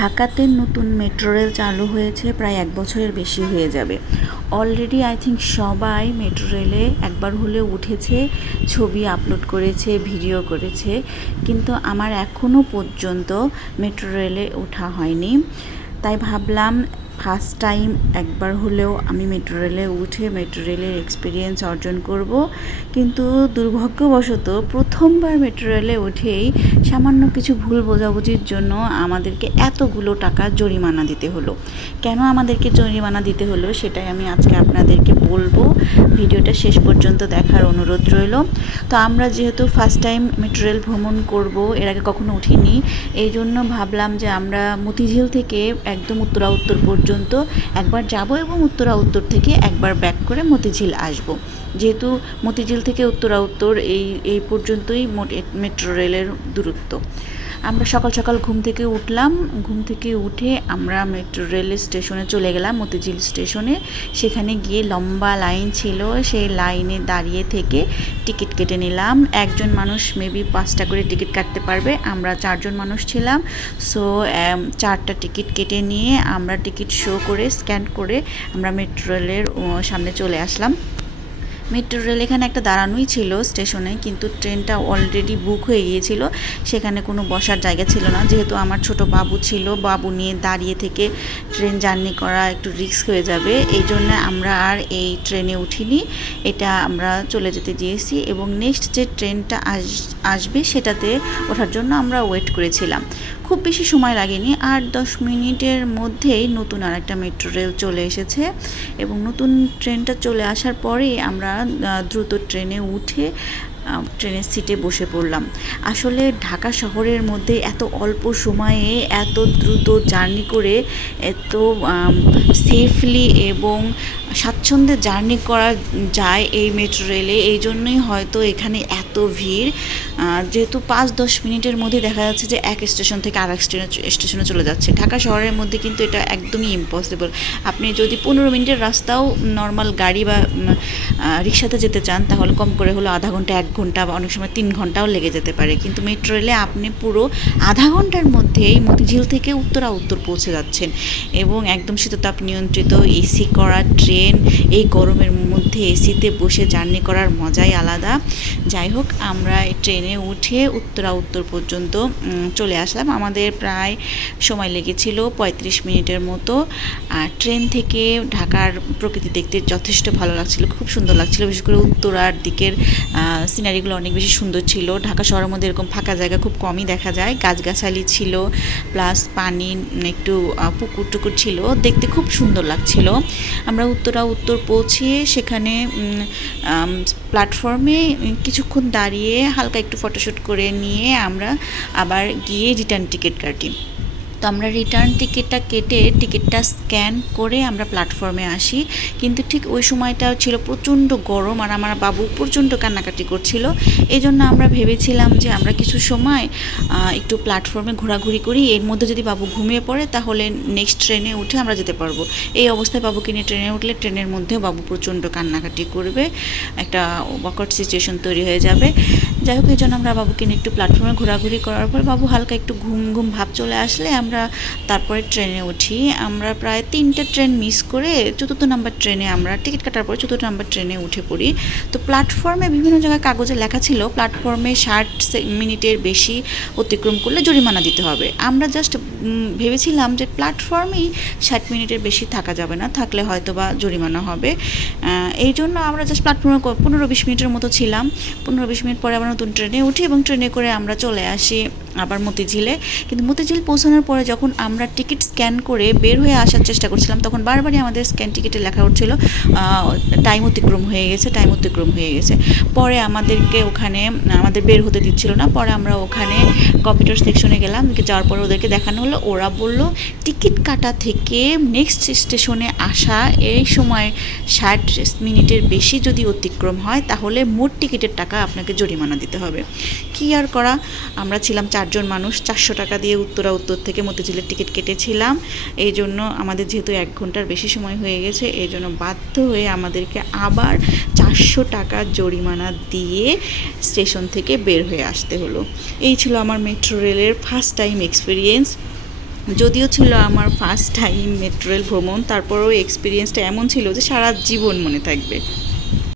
ঢাকাতে নতুন metro rail চালু হয়েছে প্রায় 1 বছরের বেশি হয়ে যাবে। অলরেডি আই থিঙ্ক সবাই মেট্রো রেলে একবার হলেও উঠেছে, ছবি আপলোড করেছে, ভিডিও করেছে, কিন্তু আমার এখনও পর্যন্ত মেট্রো রেলে ওঠা হয়নি। তাই ভাবলাম ফার্স্ট টাইম একবার হলেও আমি মেট্রো রেলে উঠে মেট্রো রেলের এক্সপিরিয়েন্স অর্জন করব। কিন্তু দুর্ভাগ্যবশত প্রথমবার মেট্রো রেলে উঠেই সামান্য কিছু ভুল বোঝাবুঝির জন্য আমাদেরকে এতগুলো টাকা জরিমানা দিতে হলো। কেন আমাদেরকে জরিমানা দিতে হলো সেটাই আমি আজকে আপনাদেরকে বলবো। ভিডিওটা শেষ পর্যন্ত দেখার অনুরোধ রইল। তো আমরা যেহেতু ফার্স্ট টাইম মেট্রো রেল ভ্রমণ করব, এর আগে কখনো উঠিনি, এই জন্য ভাবলাম যে আমরা মতিঝিল থেকে একদম উত্তরা উত্তর পর্যন্ত একবার যাব এবং উত্তরা উত্তর থেকে একবার ব্যাক করে মতিঝিল আসব। যেহেতু মতিঝিল থেকে উত্তরা উত্তর এই পর্যন্তই মেট্রো রেলের দূরত্ব। আমরা সকাল সকাল ঘুম থেকে উঠলাম, ঘুম থেকে উঠে আমরা মেট্রো রেল স্টেশনে চলে গেলাম, মতিঝিল স্টেশনে। সেখানে গিয়ে লম্বা লাইন ছিল, সেই লাইনে দাঁড়িয়ে থেকে টিকিট কেটে নিলাম। একজন মানুষ মেবি 5টা করে টিকিট কাটতে পারবে, আমরা 4জন মানুষ ছিলাম। সো 4টা টিকিট কেটে নিয়ে আমরা টিকিট শো করে স্ক্যান করে আমরা মেট্রো রেলের সামনে চলে আসলাম। মেট্রো রেল এখানে একটা দাঁড়ানোই ছিল স্টেশনে, কিন্তু ট্রেনটা অলরেডি বুক হয়ে গিয়েছিল, সেখানে কোনো বসার জায়গা ছিল না। যেহেতু আমার ছোট বাবু ছিল, বাবু নিয়ে দাঁড়িয়ে থেকে ট্রেন জার্নি করা একটু রিস্ক হয়ে যাবে, এই জন্য আমরা আর এই ট্রেনে উঠিনি। এটা আমরা চলে যেতে দিয়েছি এবং নেক্সট যে ট্রেনটা আসবে সেটাতে ওঠার জন্য আমরা ওয়েট করেছিলাম। খুব বেশি সময় লাগেনি, 8-10 মিনিটের মধ্যেই নতুন আর একটা মেট্রো রেল চলে এসেছে এবং নতুন ট্রেনটা চলে আসার পরেই আমরা দ্রুত ট্রেনে উঠে ট্রেনের সিটে বসে পড়লাম। আসলে ঢাকা শহরের মধ্যে এত অল্প সময়ে এত দ্রুত জার্নি করে এত সেফলি এবং স্বাচ্ছন্দ্যে জার্নি করা যায় এই মেট্রো রেলে, এই জন্যই হয়তো এখানে এত ভিড়। যেহেতু 5-10 মিনিটের মধ্যে দেখা যাচ্ছে যে এক স্টেশন থেকে আরেক স্টেশনে চলে যাচ্ছে। ঢাকা শহরের মধ্যে কিন্তু এটা একদমই ইম্পসিবল। আপনি যদি 15 মিনিটের রাস্তাও নর্মাল গাড়ি বা রিক্সাতে যেতে চান তাহলে কম করে হলো আধা ঘন্টা, 1 ঘন্টা বা অনেক সময় 3 ঘন্টাও লেগে যেতে পারে, কিন্তু মেট্রো রেলে আপনি পুরো আধা ঘন্টার মধ্যেই মতিঝিল থেকে উত্তরা উত্তর পৌঁছে যাচ্ছেন এবং একদম শীততাপ নিয়ন্ত্রিত এসি করা ট্রেন। এই গরমের মধ্যে এসিতে বসে জার্নি করার মজাই আলাদা। যাই হোক, আমরা ট্রেনে উঠে উত্তরা উত্তর পর্যন্ত চলে আসলাম। আমাদের প্রায় সময় লেগেছিল 35 মিনিটের মতো। আর ট্রেন থেকে ঢাকার প্রকৃতি দেখতে যথেষ্ট ভালো লাগছিল, খুব সুন্দর লাগছিল। বিশেষ করে উত্তরার দিকের সিনারিগুলো অনেক বেশি সুন্দর ছিল। ঢাকা শহরের মধ্যে এরকম ফাঁকা জায়গা খুব কমই দেখা যায়, গাছগাছালি ছিল, প্লাস পানি, একটু পুকুর টুকুর ছিল, দেখতে খুব সুন্দর লাগছিল। আমরা উত্তরা উত্তর পৌঁছিয়ে সেখানে প্ল্যাটফর্মে কিছুক্ষণ দাঁড়িয়ে হালকা একটু ফটোশ্যুট করে নিয়ে আমরা আবার গিয়ে রিটার্ন টিকিট কাটি। তো আমরা রিটার্ন টিকিটটা কেটে টিকিটটা স্ক্যান করে আমরা প্ল্যাটফর্মে আসি, কিন্তু ঠিক ওই সময়টাও ছিল প্রচণ্ড গরম আর আমার বাবু প্রচণ্ড কান্নাকাটি করছিল। এই জন্য আমরা ভেবেছিলাম যে আমরা কিছু সময় একটু প্ল্যাটফর্মে ঘোরাঘুরি করি, এর মধ্যে যদি বাবু ঘুমিয়ে পড়ে তাহলে নেক্সট ট্রেনে উঠে আমরা যেতে পারবো। এই অবস্থায় বাবুকে নিয়ে ট্রেনে উঠলে ট্রেনের মধ্যেও বাবু প্রচণ্ড কান্নাকাটি করবে, একটা অকওয়ার্ড সিচুয়েশন তৈরি হয়ে যাবে। যাই হোক, এই জন্য আমরা বাবুকে নিয়ে একটু প্ল্যাটফর্মে ঘোরাঘুরি করার পর বাবু হালকা একটু ঘুম ঘুম ভাব চলে আসলে আমরা তারপরে ট্রেনে উঠি। আমরা প্রায় 3টে ট্রেন মিস করে 4র্থ নাম্বার ট্রেনে আমরা টিকিট কাটার পর 4র্থ নাম্বার ট্রেনে উঠে পড়ি। তো প্ল্যাটফর্মে বিভিন্ন জায়গায় কাগজে লেখা ছিল প্ল্যাটফর্মে 60 মিনিটের বেশি অতিক্রম করলে জরিমানা দিতে হবে। আমরা জাস্ট ভেবেছিলাম যে প্ল্যাটফর্মেই 60 মিনিটের বেশি থাকা যাবে না, থাকলে হয়তো বা জরিমানা হবে। এই জন্য আমরা জাস্ট প্ল্যাটফর্মে 15-20 মিনিটের মতো ছিলাম। 15-20 মিনিট পরে আবার নতুন ট্রেনে উঠি এবং ট্রেনে করে আমরা চলে আসি আবার মতিঝিলে। কিন্তু মতিঝিল পৌঁছানোর পরে যখন আমরা টিকিট স্ক্যান করে বের হয়ে আসার চেষ্টা করছিলাম তখন বারবারই আমাদের স্ক্যান টিকিটে লেখা উঠছিল টাইম অতিক্রম হয়ে গেছে, টাইম অতিক্রম হয়ে গেছে। পরে আমাদেরকে ওখানে আমাদের বের হতে দিচ্ছিল না। পরে আমরা ওখানে কম্পিউটার সেকশনে গেলাম, যাওয়ার পরে ওদেরকে দেখানো হলো, ওরা বলল টিকিট কাটা থেকে নেক্সট স্টেশনে আসা এই সময় 60 মিনিটের বেশি যদি অতিক্রম হয় তাহলে মোট টিকিটের টাকা আপনাকে জরিমানা দিতে হবে। কী আর করা, আমরা ছিলাম 4জন মানুষ, 400 টাকা দিয়ে উত্তরা উত্তর থেকে মতিঝিলের টিকিট কেটেছিলাম। এই জন্য আমাদের যেহেতু 1 ঘন্টার বেশি সময় হয়ে গেছে, এই জন্য বাধ্য হয়ে আমাদেরকে আবার 400 টাকা জরিমানা দিয়ে স্টেশন থেকে বের হয়ে আসতে হলো। এই ছিল আমার মেট্রো রেলের ফার্স্ট টাইম এক্সপিরিয়েন্স। যদিও ছিল আমার ফার্স্ট টাইম মেট্রো রেল ভ্রমণ, তারপরেও এক্সপিরিয়েন্সটা এমন ছিল যে সারা জীবন মনে থাকবে।